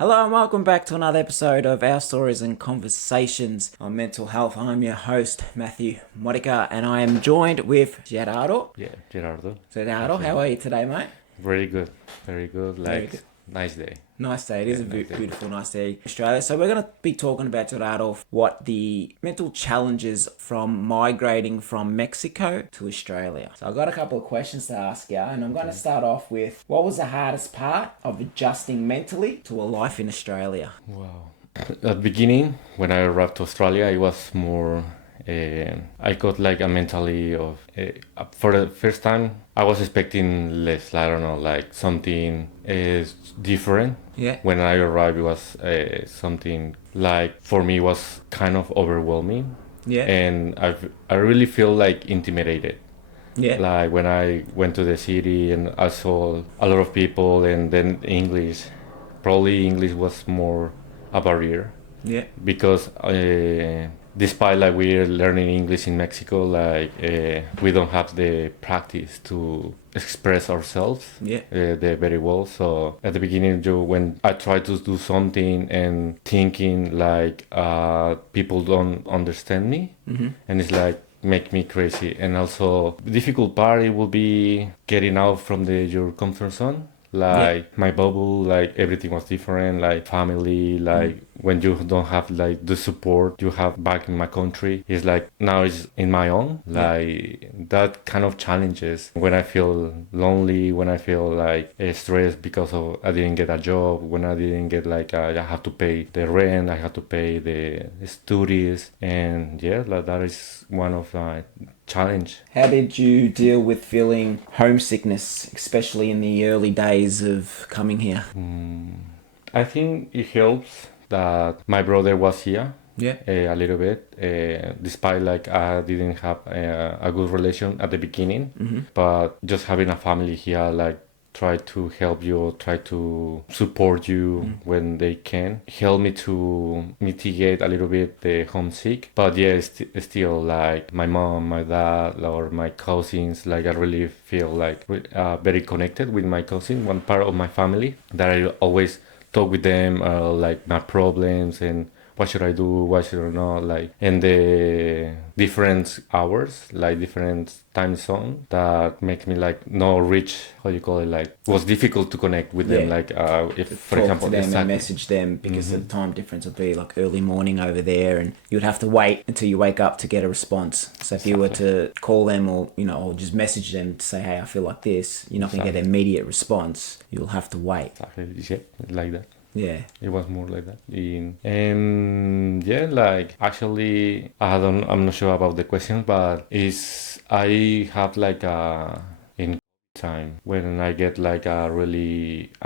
Hello and welcome back to another episode of Our Stories and Conversations on Mental Health. I'm your host, Matthew Modica, and I am joined with Gerardo. Yeah, Gerardo. Gerardo, how are you today, mate? Very good, very good. Very Like, good. nice day. Nice day. It is a nice day. beautiful, nice day in Australia. So we're going to be talking about, Gerardo, what the mental challenges from migrating from Mexico to Australia. So I've got a couple of questions to ask you, and I'm going to start off with, what was the hardest part of adjusting mentally to a life in Australia? Wow. At the beginning, when I arrived to Australia, it was more. I got like a mentally of for the first time. I was expecting less. I don't know, like something is different. Yeah. When I arrived, it was something like for me was kind of overwhelming. Yeah. And I really feel like intimidated. Yeah. Like when I went to the city and I saw a lot of people, and then English, probably English was more a barrier Yeah. because despite like we're learning English in Mexico, like we don't have the practice to express ourselves Yeah. very well. So at the beginning, when I try to do something and thinking like people don't understand me, and it's like make me crazy. And also the difficult part it will be getting out from your comfort zone, like my bubble, like everything was different, like family, like when you don't have like the support you have back in my country, it's like now it's in my own, like that kind of challenges when I feel lonely, when I feel like stressed because of I didn't get a job, when I didn't get like I have to pay the rent, I have to pay the studies, and like that is one of my challenge. How did you deal with feeling homesickness, especially in the early days of coming here? I think it helps that my brother was here Yeah. a little bit, despite like I didn't have a good relation at the beginning, but just having a family here, like try to help you, try to support you when they can, help me to mitigate a little bit the homesick. But yeah, still like my mom, my dad, or my cousins, like I really feel like very connected with my cousin, one part of my family that I always talk with them, like my problems and what should I do, what should I not, like, and the different hours, like different time zone that make me like not reach, how you call it, like was difficult to connect with them, like if for Talk example to them exactly. and message them because the time difference would be like early morning over there, and you'd have to wait until you wake up to get a response. So if you were to call them or or just message them to say, hey, I feel like this, you're not going to get an immediate response. You'll have to wait. Exactly, yeah, like that. Yeah. It was more like that. And yeah, like actually, I'm not sure about the question, but I have like in time when I get like a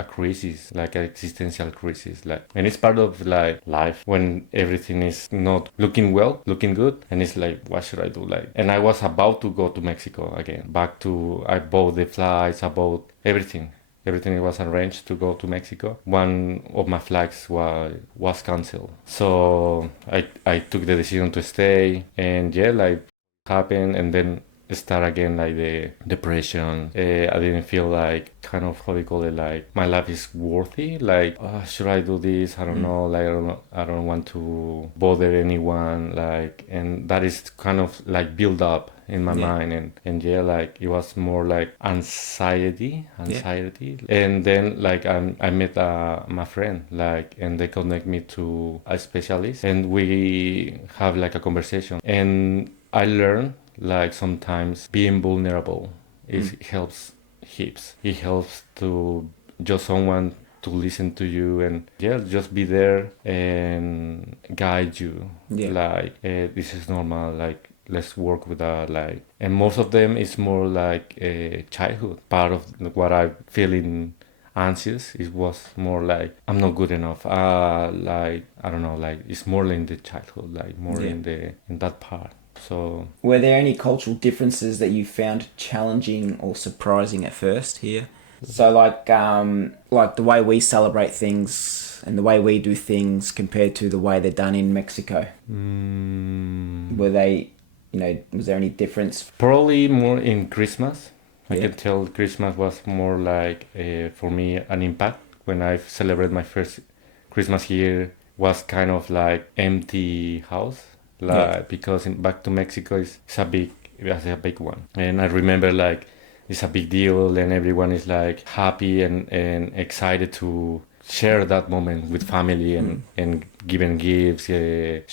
crisis, like an existential crisis, like, and it's part of like life when everything is not looking looking good, and it's like, what should I do? Like, and I was about to go to Mexico again, I bought the flights, I bought everything. Everything was arranged to go to Mexico. One of my flights was canceled. So I took the decision to stay, and yeah, like happened, and then start again like the depression. I didn't feel like kind of, how do you call it, like my life is worthy. Like, should I do this? I don't know. Like I don't want to bother anyone. Like, and that is kind of like build up in my mind, and yeah, like it was more like anxiety, and then like I met my friend, like, and they connect me to a specialist, and we have like a conversation, and I learned like sometimes being vulnerable helps heaps. It helps to just someone to listen to you, and just be there and guide you, like this is normal, like let's work with that, like, and most of them is more like a childhood part of what I feeling anxious. It was more like I'm not good enough, like I don't know, like it's more in the childhood, like more in that part. So were there any cultural differences that you found challenging or surprising at first here? So like the way we celebrate things and the way we do things compared to the way they're done in Mexico. Were they, was there any difference? Probably more in Christmas. I can tell Christmas was more like for me an impact when I celebrate my first Christmas here was kind of like empty house, Yeah. like because back to Mexico it's a big one, and I remember like it's a big deal, and everyone is like happy and excited to share that moment with family and giving gifts,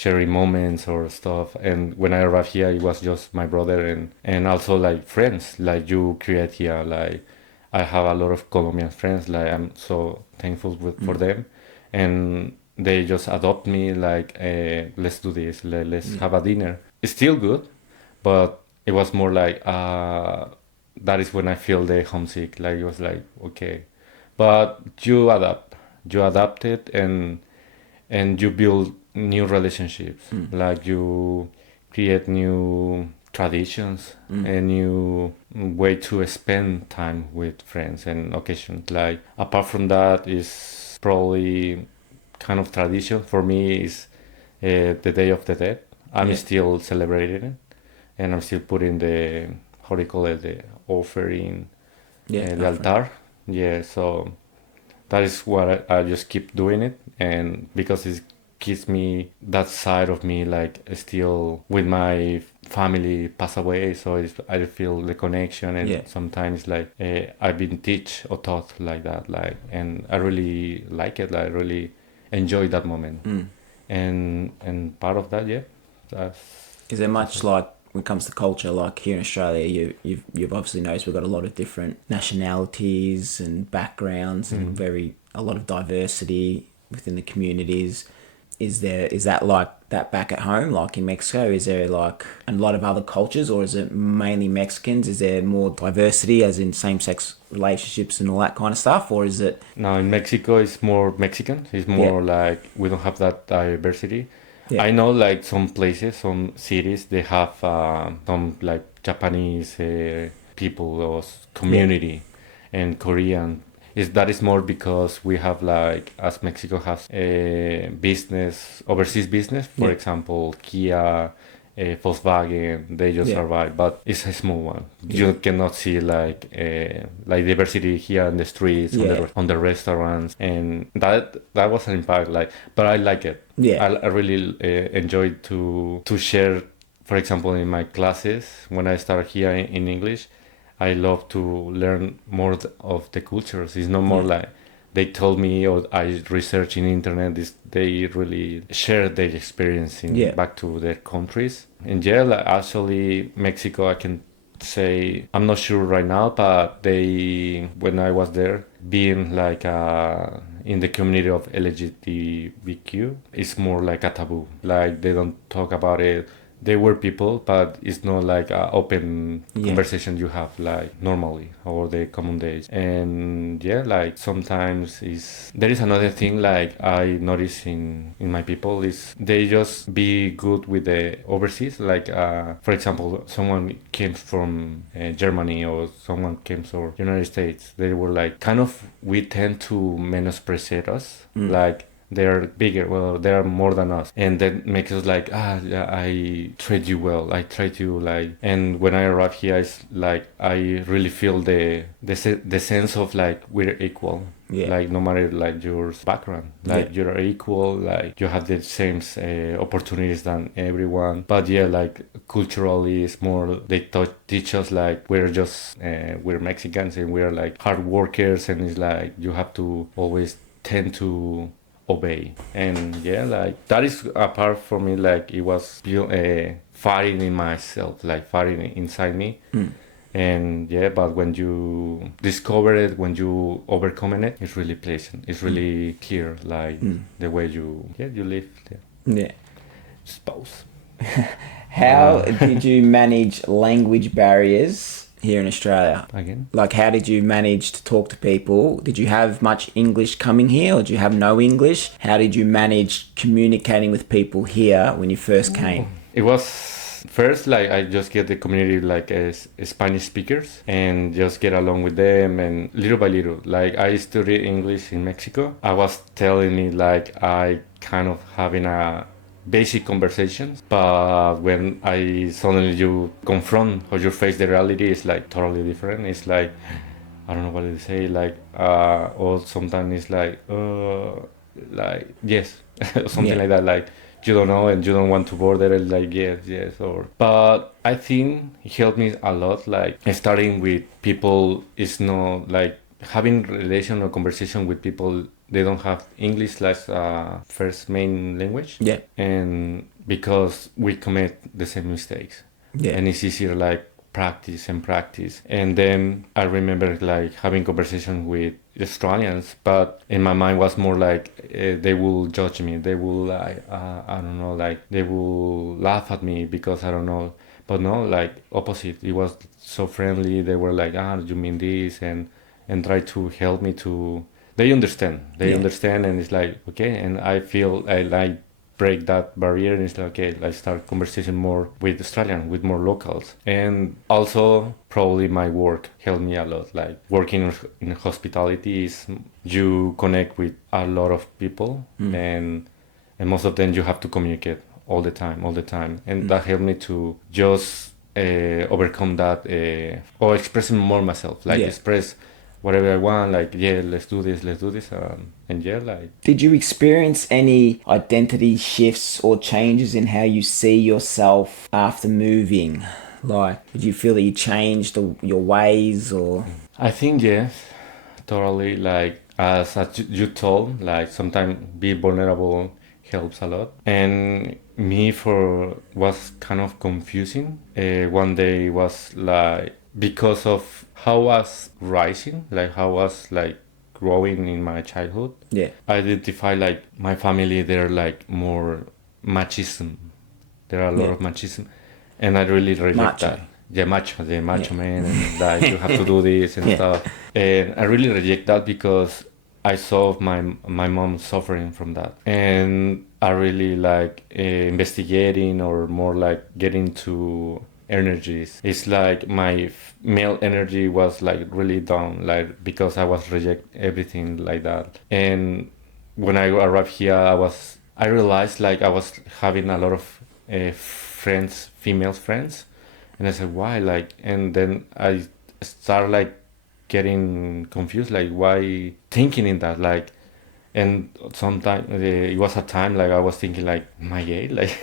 sharing moments or stuff. And when I arrived here, it was just my brother and also like friends like you create here. Like I have a lot of Colombian friends. Like I'm so thankful for them, and they just adopt me. Like let's do this. Let's have a dinner. It's still good, but it was more like that is when I feel the homesick. Like it was like okay, but you adapt it and you build new relationships. Like you create new traditions, a new way to spend time with friends and occasions. Like apart from that is probably kind of tradition for me is the Day of the Dead. I'm Yeah. still celebrating it, and I'm still putting the how do you call it, the offering, Yeah. the altar. Yeah, so that is what I just keep doing it, and because it gives me that side of me like still with my family pass away, so I feel the connection, Yeah. and sometimes like I've been teach or taught like that, like, and I really like it. Like, I really enjoy that moment, and part of that, yeah, that's Is there that's much it. like when it comes to culture, like here in Australia, you've obviously noticed we've got a lot of different nationalities and backgrounds and a lot of diversity within the communities. Is that like that back at home, like in Mexico? Is there like a lot of other cultures, or is it mainly Mexicans? Is there more diversity, as in same sex relationships and all that kind of stuff, or is it? Now in Mexico, it's more Mexican. It's Yeah, more like we don't have that diversity. yeah, I know like some places, some cities, they have some like Japanese people or yeah, community, and Korean. Is that is more because we have like as Mexico has a business overseas business, for yeah, example, Kia, Volkswagen, they just yeah, survive, but it's a small one. yeah, You cannot see like diversity here in the streets, yeah, on the restaurants, and that was an impact. Like, but I like it. yeah, I really enjoyed to share. For example, in my classes when I started here in English, I love to learn more of the cultures. It's not more yeah, like they told me or I research in internet. Is they really share their experience in yeah, back to their countries. And yeah, like actually Mexico, I can say I'm not sure right now, but they when I was there, being like in the community of LGBTQ, it's more like a taboo. Like they don't talk about it. They were people, but it's not like an open yeah, conversation you have like normally or the common days. And yeah, like sometimes is there is another thing like I notice in my people is they just be good with the overseas. Like for example, someone came from Germany or someone came from United States. They were like kind of we tend to menospreciate us like they're bigger, well they're more than us, and that makes us like yeah, I treat you well, I treat you like. And when I arrive here, it's like I really feel the sense of like we're equal, yeah, like no matter like your background, yeah, like you're equal, like you have the same opportunities than everyone. But yeah, like culturally it's more they teach us like we're just we're Mexicans and we're like hard workers, and it's like you have to always tend to obey. And yeah, like that is a part for me, like it was fighting in myself, like fighting inside me. And yeah, but when you discover it, when you overcome it, it's really pleasant, it's really clear, like the way you yeah you live there. yeah. Spouse. How did you manage language barriers here in Australia? Again. Like, how did you manage to talk to people? Did you have much English coming here, or did you have no English? How did you manage communicating with people here when you first came? It was first like I just get the community like as Spanish speakers and just get along with them, and little by little, like I studied English in Mexico. I was telling me like I kind of having a basic conversations, but when I suddenly you confront or you face the reality, it's like totally different. It's like I don't know what to say, like or sometimes it's like like yes, something Yeah. like that. Like you don't know and you don't want to border it. Like yes, yes. Or but I think it helped me a lot. Like starting with people is not like having relation or conversation with people they don't have English as first main language, Yeah. and because we commit the same mistakes, Yeah. and it's easier like practice and practice. And then I remember like having conversation with Australians, but in my mind was more like they will judge me, they will like I don't know, like they will laugh at me because I don't know. But no, like opposite, it was so friendly. They were like, ah, you mean this, and try to help me to. They Yeah. understand, and it's like okay. And I feel I like break that barrier, and it's like okay, let's start conversation more with Australian, with more locals. And also probably my work helped me a lot. Like working in hospitality is you connect with a lot of people, and most of them you have to communicate all the time, and that helped me to just overcome that or expressing more myself, like Yeah. express whatever I want, like yeah, let's do this, and yeah, like Did you experience any identity shifts or changes in how you see yourself after moving? Like, did you feel that you changed your ways or? I think yes, totally. Like as you told, like sometimes be vulnerable helps a lot. And me for was kind of confusing. One day was like because of how I was rising, like how I was like growing in my childhood. Yeah. I identify like my family. They're like more machismo. There are a lot Yeah. of machismo, and I really reject Macho. that. Yeah, macho, the Yeah. macho man, and like you have to do this and Yeah. stuff. And I really reject that because I saw my mom suffering from that, and I really like investigating or more like getting to energies. It's like my male energy was like really down, like because I was reject everything like that. And when I arrived here, I realized like I was having a lot of friends, female friends, and I said why, like, and then I start like getting confused, like why thinking in that, like, and sometimes it was a time like I was thinking like, am I gay, like,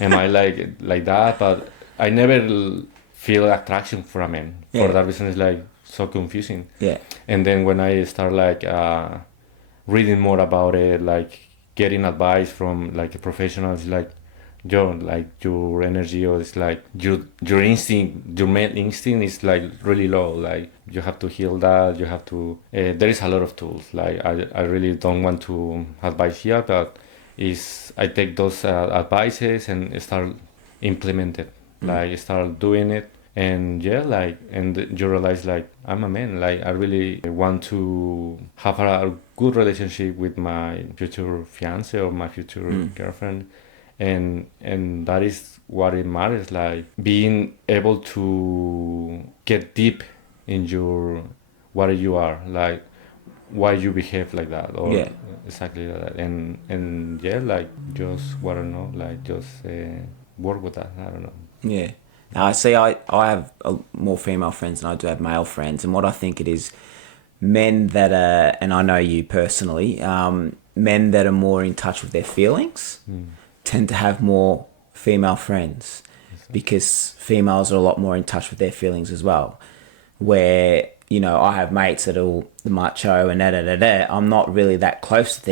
am I like that? But I never feel attraction for a man. For Yeah. that reason, it's like so confusing. Yeah. And then when I start like reading more about it, like getting advice from like a professional, it's like like your energy or it's like your instinct, your male instinct is like really low. Like you have to heal that. You have to. There is a lot of tools. Like I really don't want to advise here, but is I take those advices and start implement it. Like start doing it, and yeah, like, and you realize like I'm a man, like I really want to have a good relationship with my future fiance or my future girlfriend, and that is what it matters, like being able to get deep in your what you are, like why you behave like that or Yeah. exactly like that, and yeah, like just what I know, like just work with that, I don't know. Yeah. Now, I see. I have more female friends than I do have male friends, and what I think it is, men that are, and I know you personally, men that are more in touch with their feelings tend to have more female friends because females are a lot more in touch with their feelings as well. Where, I have mates that are all the macho and da da da da. I'm not really that close to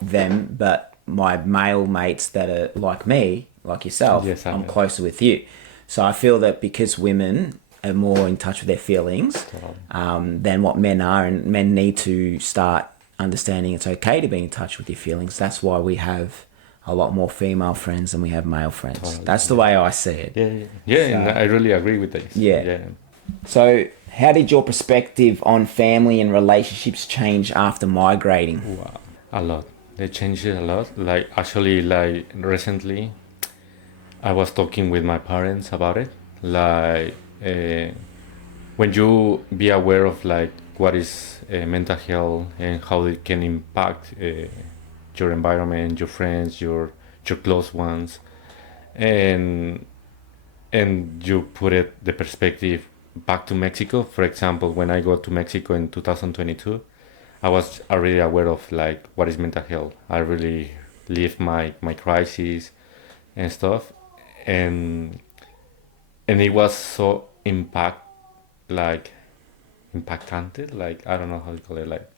them, but my male mates that are like me, like yourself, Yes, I I'm know. closer with you. So I feel that because women are more in touch with their feelings than what men are, and men need to start understanding it's okay to be in touch with your feelings. That's why we have a lot more female friends than we have male friends. Totally, That's the way I see it. yeah, and I really agree with this. Yeah. So, how did your perspective on family and relationships change after migrating? Wow, a lot. They changed it a lot. Like actually, like recently, I was talking with my parents about it. Like when you be aware of like what is mental health and how it can impact your environment, your friends, your close ones, and you put it the perspective back to Mexico. For example, when I go to Mexico in 2022, I was already aware of like what is mental health. I really lived my crisis and stuff, and it was so like impactante, like I don't know how to call it, like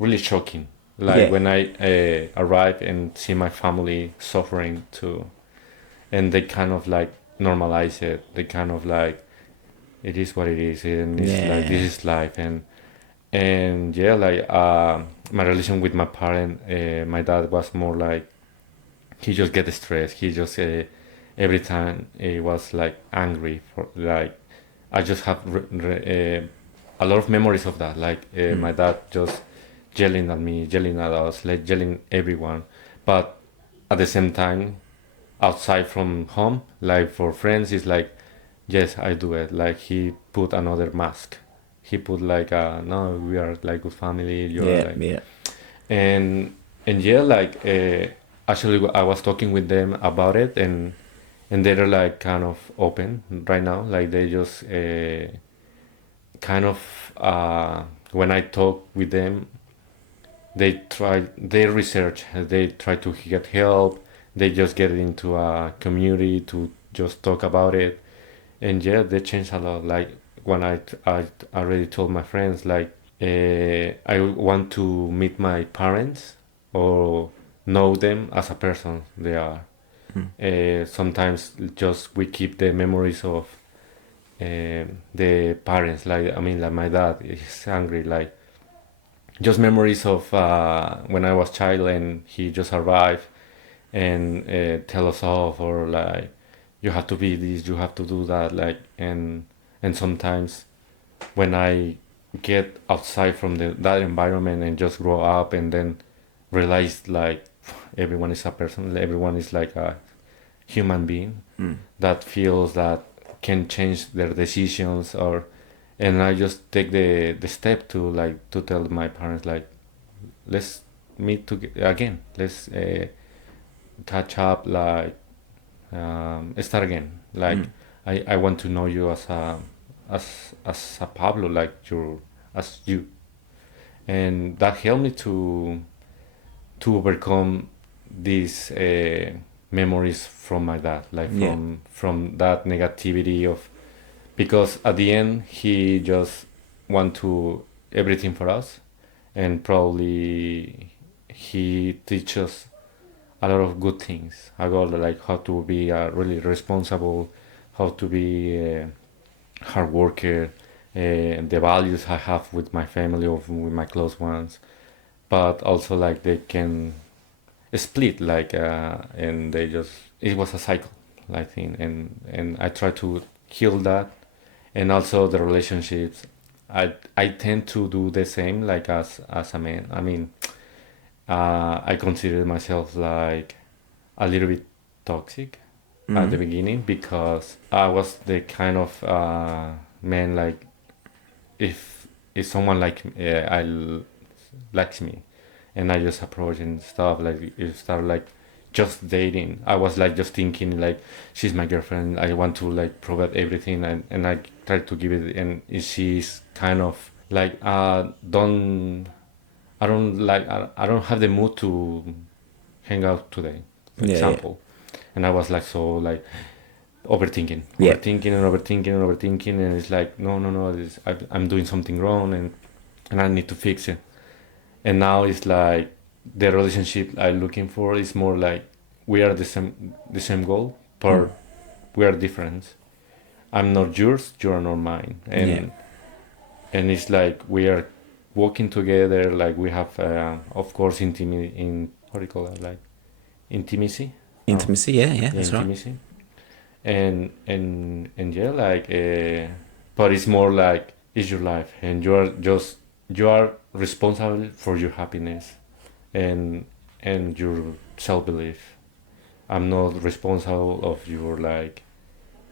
really shocking. Like Yeah. when I arrive and see my family suffering too, and they kind of like normalize it. They kind of like it is what it is, and it's like this Yeah. is life. And yeah, like my relation with my parent, my dad was more like he just get stressed. He just every time he was like angry for like I just have a lot of memories of that. Like Mm. my dad just yelling at me, yelling at us, like yelling everyone. But at the same time, outside from home, like for friends, it's like, yes, I do it. Like he put another mask. He put like, no, we are like good family. You're Yeah. like, Yeah. and yeah, like actually, I was talking with them about it, and they're like kind of open right now. Like they just kind of when I talk with them, they research, they try to get help, they just get into a community to just talk about it, and yeah, they change a lot. Like when I already told my friends like I want to meet my parents or know them as a person they are. Mm. Sometimes just we keep the memories of the parents, like I mean like my dad is angry, like just memories of when I was child and he just arrived and tell us off, or like you have to be this, you have to do that, like and sometimes when I get outside from that environment and just grow up and then realize like everyone is a person, everyone is like a human being Mm. that feels that can change their decisions, or and I just take the step to like to tell my parents like let's meet again, let's catch up, like start again, like Mm. I want to know you as a Pablo, like as you, and that helped me to overcome these memories from my dad, like Yeah. from that negativity of, because at the end he just want to everything for us, and probably he teaches a lot of good things about like how to be really responsible, how to be a hard worker, the values I have with my family or with my close ones, but also like they can split like and they just it was a cycle, I think, and I try to heal that, and also the relationships. I tend to do the same like as a man. I mean, I consider myself like a little bit toxic at the Mm. beginning because I was the kind of man like if someone likes me and I just approach and stuff like it start like just dating. I was like just thinking like she's my girlfriend. I want to like provide everything, and I try to give it, and she's kind of like don't I don't have the mood to hang out today, for Yeah. Yeah. example. And I was like so like overthinking, Yeah. and it's like no, I'm doing something wrong, and I need to fix it. And now it's like the relationship I'm looking for is more like we are the same goal, Mm. but we are different. I'm not yours, you are not mine, Yeah. and it's like we are working together. Like we have, of course, in how do you call it, like intimacy. No, Intimacy. Yeah. Yeah. yeah, That's right. intimacy, and yeah, like, but it's more like it's your life, and you are responsible for your happiness, and your self belief. I'm not responsible of your like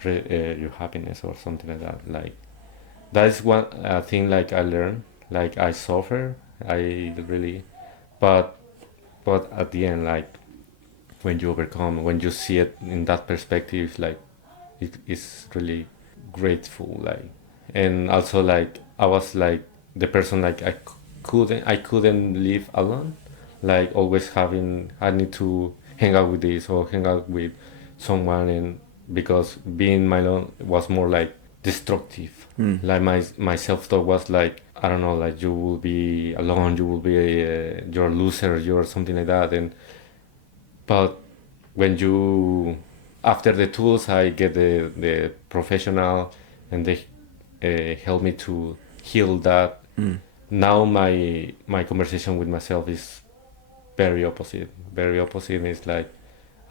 your happiness or something like that. Like that is one thing like I learned. Like I suffer, I really, but at the end, like when you overcome, when you see it in that perspective, like it is really grateful. Like, and also like I was like the person like couldn't live alone. Like always I need to hang out with this or hang out with someone, and because being my alone was more like destructive. Like my self talk was like, I don't know, like you will be alone, you will be you're a loser, you're something like that. And but when you after the tools, I get the professional, and they help me to heal that. Now my conversation with myself is very opposite. Very opposite. It's like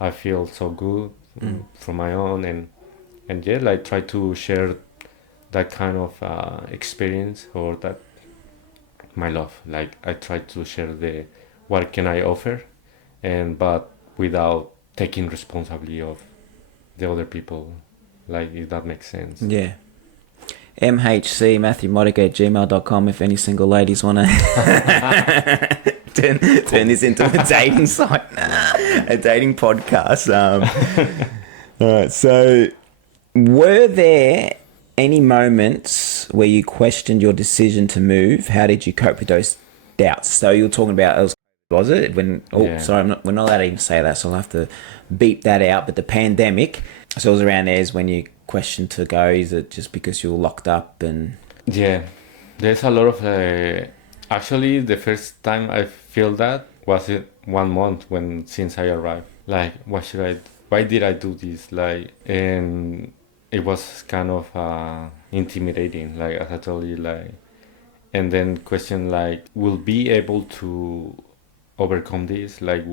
I feel so good from my own, and yeah, like try to share that kind of experience, or that my love. Like I try to share the what can I offer, and but without taking responsibility of the other people. Like if that makes sense. Yeah. MHC MatthewModica@gmail.com if any single ladies want to turn this into a dating site, a dating podcast. All right. So, were there any moments where you questioned your decision to move? How did you cope with those doubts? So you're talking about, was it when? Oh, Yeah. sorry, we're not allowed to even say that, so I'll have to beep that out. But the pandemic, so it was around there is when you questioned to go. Is it just because you were locked up and? Yeah, there's a lot of actually the first time I feel that was it 1 month when since I arrived. Like, why did I do this? Like, and it was kind of intimidating. Like as I told you, like, and then question like, will be able to overcome this? Like,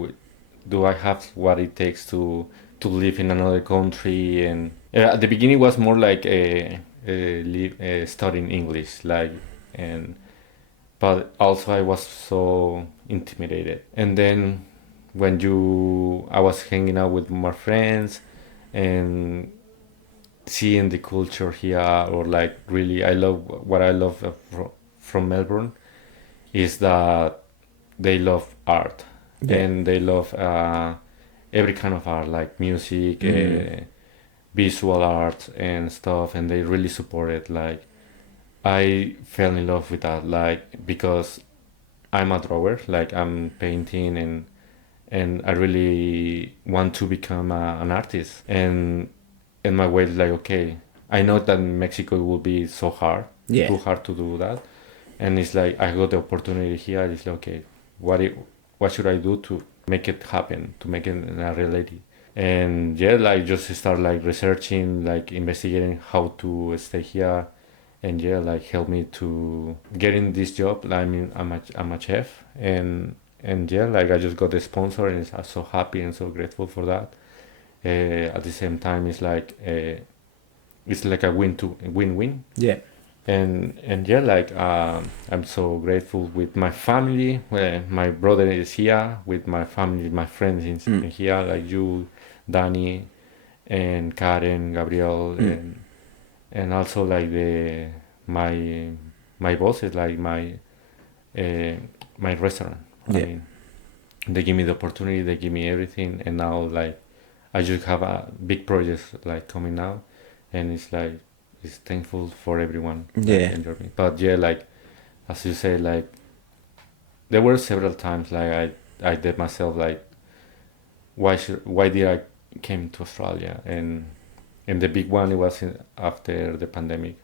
do I have what it takes to live in another country? And at the beginning was more like studying English, like, and but also I was so intimidated. And then when I was hanging out with my friends and seeing the culture here, or like really, what I love from Melbourne is that they love art. Yeah. And they love every kind of art, like music, visual art and stuff, and they really support it. Like I fell in love with that, like because I'm a drawer, like I'm painting, and I really want to become an artist. And my way is like, okay, I know that in Mexico it will be so hard, Yeah. too hard to do that, and it's like I got the opportunity here. It's like, okay, what should I do to make it happen, to make it a reality? And yeah, like just start like researching, like investigating how to stay here, and yeah, like help me to get in this job. I mean, I'm a chef, and yeah, like I just got the sponsor, and I'm so happy and so grateful for that. At the same time, it's like a win-win. Yeah. And yeah, like I'm so grateful with my family. My brother is here with my family, my friends in here, like you, Danny, and Karen, Gabriel, and also like my bosses, like my restaurant. Yeah. I mean, they give me the opportunity, they give me everything, and now like I just have a big project like coming now, and it's like it's thankful for everyone. Yeah. Like, enjoy me. But yeah, like as you say, like there were several times like I did myself like why did I came to Australia, and the big one it was after the pandemic,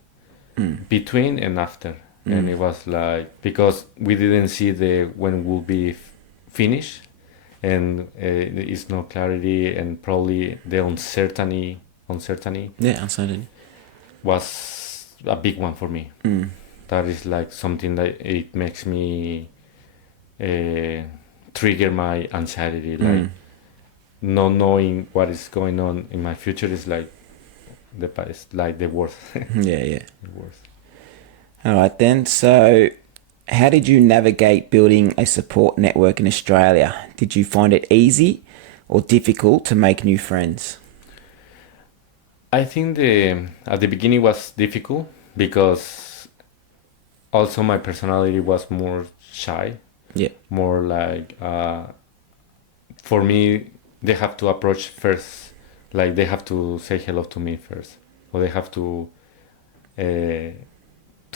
between and after, and it was like because we didn't see the when we'll be finished, and there is no clarity, and probably the uncertainty Yeah. Uncertainty. was a big one for me. That is like something that it makes me trigger my anxiety, like not knowing what is going on in my future is like the worst. Yeah. Yeah. The worst. All right then. So, how did you navigate building a support network in Australia? Did you find it easy or difficult to make new friends? I think at the beginning was difficult because also my personality was more shy, Yeah. more like for me they have to approach first, like they have to say hello to me first, or they have to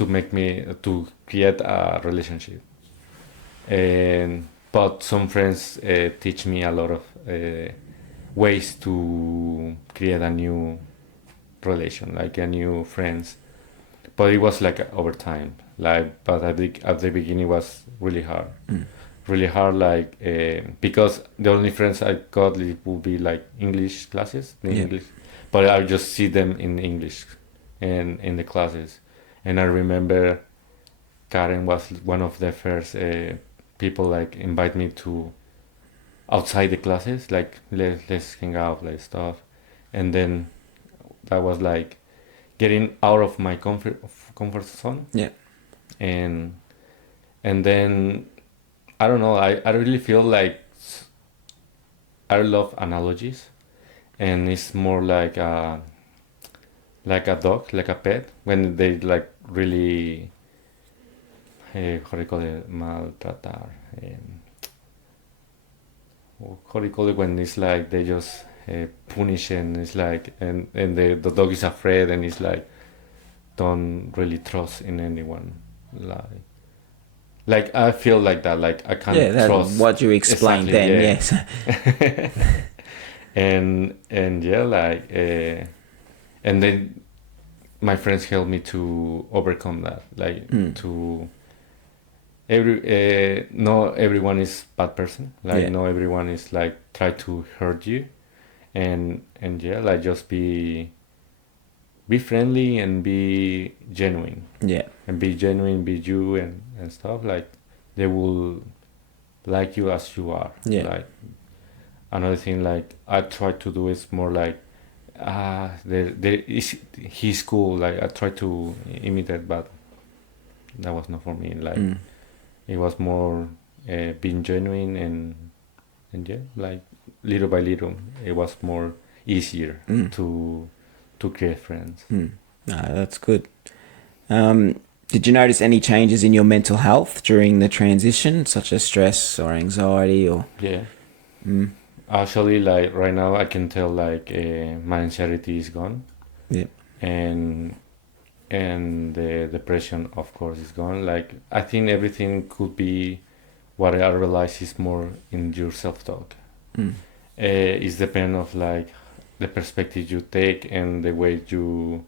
make me to create a relationship. and but some friends teach me a lot of ways to create a new relation, like a new friends. But it was like over time, like but at the beginning it was really hard, like because the only friends I got would be like English classes, the Yeah. English, but I just see them in English and in the classes. And I remember Karen was one of the first people like invite me to outside the classes, like let's hang out, like stuff. And then that was like getting out of my comfort zone. Yeah. and and then I don't know, I really feel like I love analogies, and it's more like a dog, like a pet, when they like really how do you call it, maltratar, how do you call it, when it's like they just punish, and it's like and the dog is afraid, and it's like don't really trust in anyone, like I feel like that, like I can't Yeah, that trust. what you explained Exactly, then. yeah. Yes. And yeah, like and then my friends helped me to overcome that, like to no everyone is bad person, like Yeah. no everyone is like try to hurt you. And yeah, like just be friendly and be genuine, Yeah. be you, and stuff, like they will like you as you are. Yeah. Like another thing like I try to do is more like there is he's cool, like I try to imitate, but that was not for me, like it was more being genuine, and yeah, like little by little it was more easier to create friends. No, that's good. Did you notice any changes in your mental health during the transition, such as stress or anxiety or? Yeah. Actually, like right now I can tell like my anxiety is gone, Yeah. and the depression of course is gone. Like I think everything could be, what I realize is more in your self-talk. It's depend of like the perspective you take and the way you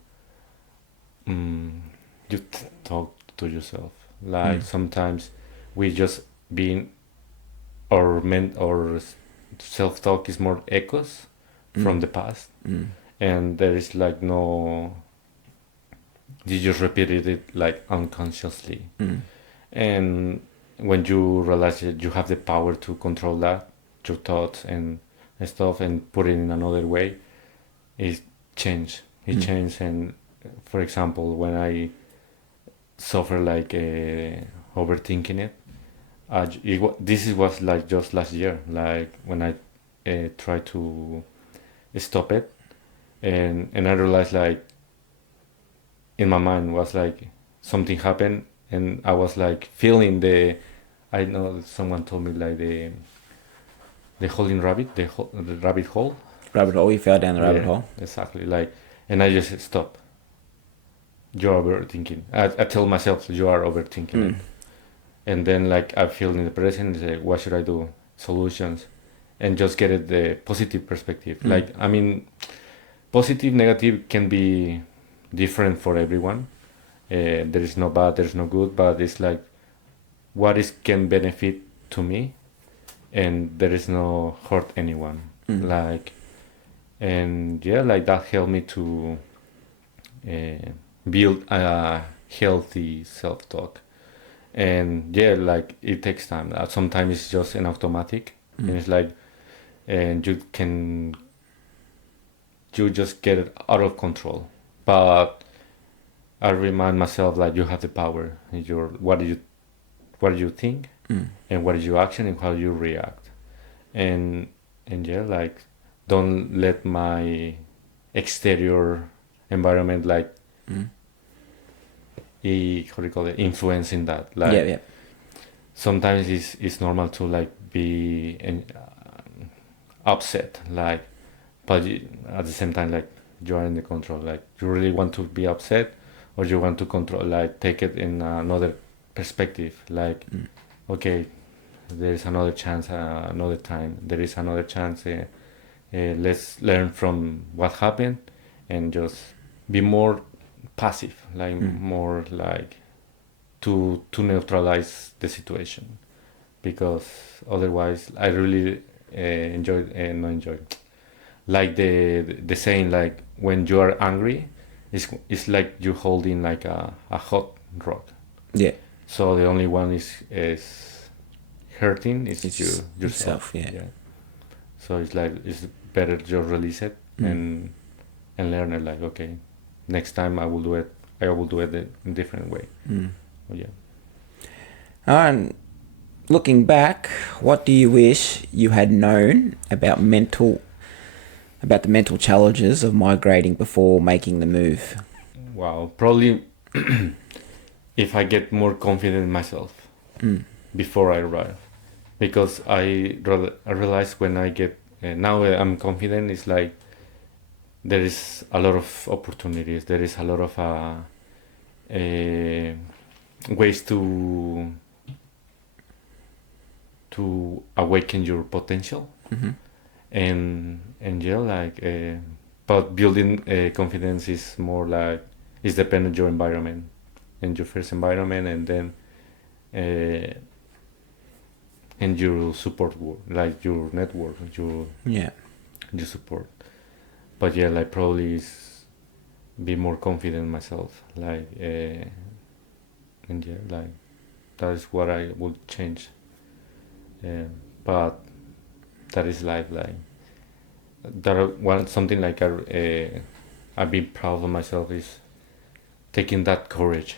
talk to yourself. Like sometimes we just being or self-talk is more echoes from the past, and there is like no, you just repeated it like unconsciously. And when you realize that you have the power to control that, your thoughts and stuff, and put it in another way, it changed. It changed. And for example, when I suffer like overthinking it, this was like just last year, like when I tried to stop it, and I realized like in my mind was like something happened, and I was like feeling I know that someone told me like the hole in rabbit, the rabbit hole. Rabbit hole. You fell down the rabbit Yeah, hole. exactly. Like, and I just stop. You're overthinking. I tell myself you are overthinking it, and then like I feel in the present, say what should I do? Solutions, and just get it the positive perspective. Like I mean, positive, negative can be different for everyone. There is no bad, there's no good, but it's like what is can benefit to me, and there is no hurt anyone. Like, and yeah, like that helped me to build a healthy self-talk. And yeah, like it takes time. Sometimes it's just an automatic, and it's like, and you just get it out of control. But I remind myself like you have the power. What do you think, and what is your action, and how you react. And yeah, like don't let my exterior environment like how do you call it, influencing that. Like Yeah. Yeah. sometimes it's normal to like be upset, like, but at the same time like you are in the control. Like you really want to be upset, or you want to control, like take it in another perspective. Like okay, there is another chance, another time. There is another chance. Let's learn from what happened and just be more passive, like more like to neutralize the situation, because otherwise I really not enjoy, like the saying, like when you are angry, it's like you're holding like a hot rock. Yeah. So the only one is hurting is It's you yourself. yeah. So it's like it's better just release it and learn it. Like, okay, next time I will do it. I will do it in a different way. Yeah. And looking back, what do you wish you had known about the mental challenges of migrating before making the move? Wow. Probably if I get more confident in myself before I arrive, because I realize when I get now I'm confident. It's like there is a lot of opportunities. There is a lot of ways to awaken your potential, and yeah, like but building confidence is more like it's dependent on your environment, and your first environment, and then and your support like your network, your support. But yeah, like probably is be more confident in myself, like and yeah, like that is what I would change. But that is life. Like that one something like I've been proud of myself is taking that courage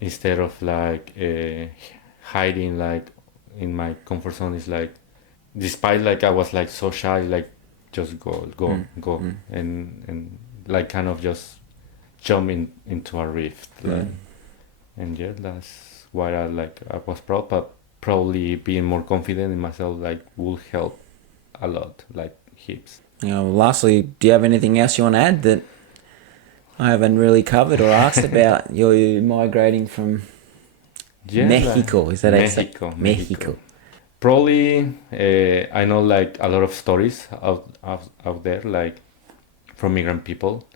instead of like hiding like in my comfort zone. Is like despite like I was like so shy, like just go and like kind of just jump into a rift, like, and yeah, that's why I was proud. But probably being more confident in myself like will help a lot, like heaps. Lastly, do you have anything else you want to add that I haven't really covered or asked about? You're migrating from Mexico, is that Mexico? Probably I know like a lot of stories out there, like from migrant people.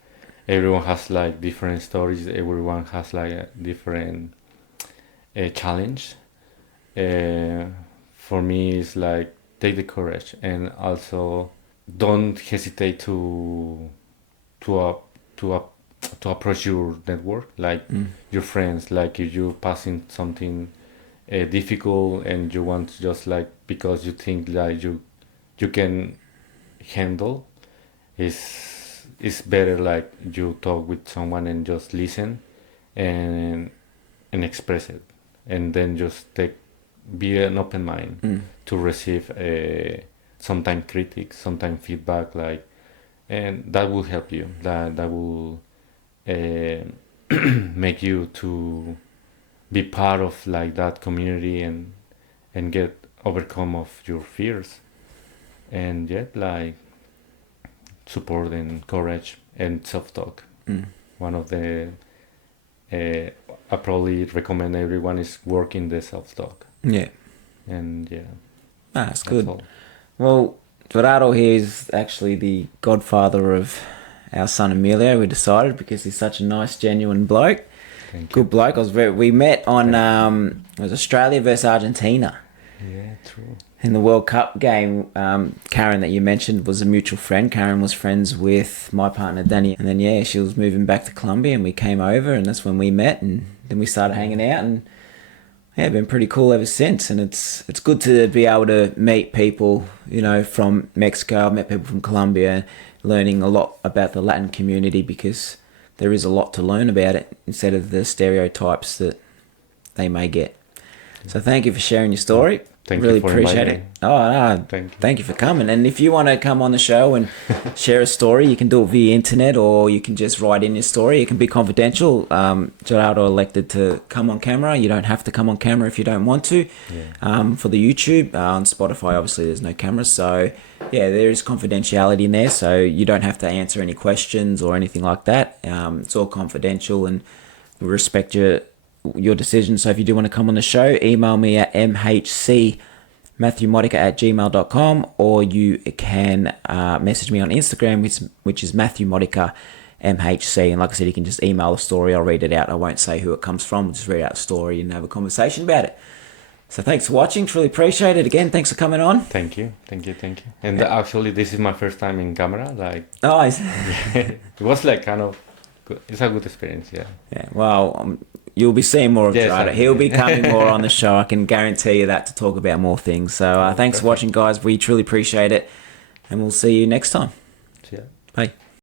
Everyone has like different stories. Everyone has like a different challenge. For me, it's like take the courage and also don't hesitate to uh, to uh, to approach your network, like your friends. Like if you're passing something difficult and you want to just like because you think like you can handle, it's better like you talk with someone and just listen and express it, and then just be an open mind to receive sometime critics, sometime feedback, like, and that will help you. That will make you to be part of like that community and get overcome of your fears, and yet like support and courage and self-talk. One of the I probably recommend everyone is working the self-talk. Yeah. And yeah, That's good. all. Well, Gerardo here is actually the godfather of our son Emilio. We decided because he's such a nice, genuine bloke. Thank Good you. bloke. We met on it was Australia versus Argentina Yeah, true. in the World Cup game. Karen that you mentioned was a mutual friend. Karen was friends with my partner Danny, and then she was moving back to Colombia, and we came over, and that's when we met, and then we started hanging out, and been pretty cool ever since. And it's good to be able to meet people, from Mexico. I've met people from Colombia, learning a lot about the Latin community because there is a lot to learn about it instead of the stereotypes that they may get. So thank you for sharing your story. Thank really you for appreciate inviting it. Oh, no, thank you for coming. And if you want to come on the show and share a story, you can do it via internet, or you can just write in your story. It can be confidential. Gerardo elected to come on camera. You don't have to come on camera if you don't want to. For the YouTube, on Spotify, obviously there's no cameras. So there is confidentiality in there. So you don't have to answer any questions or anything like that. It's all confidential, and we respect your your decision. So if you do want to come on the show, email me at mhcmatthewmodica@gmail.com, or you can message me on Instagram, which is MatthewModicaMHC. And like I said, you can just email the story. I'll read it out. I won't say who it comes from. I'll just read out the story and have a conversation about it. So thanks for watching. Truly appreciate it. Again, thanks for coming on. Thank you. And actually, this is my first time in camera. Like, nice. It was like kind of good. It's a good experience. Yeah. Yeah. Well, you'll be seeing more of Gerardo. He'll be coming more on the show. I can guarantee you that, to talk about more things. So thanks for watching, guys. We truly appreciate it, and we'll see you next time. Yeah. Bye.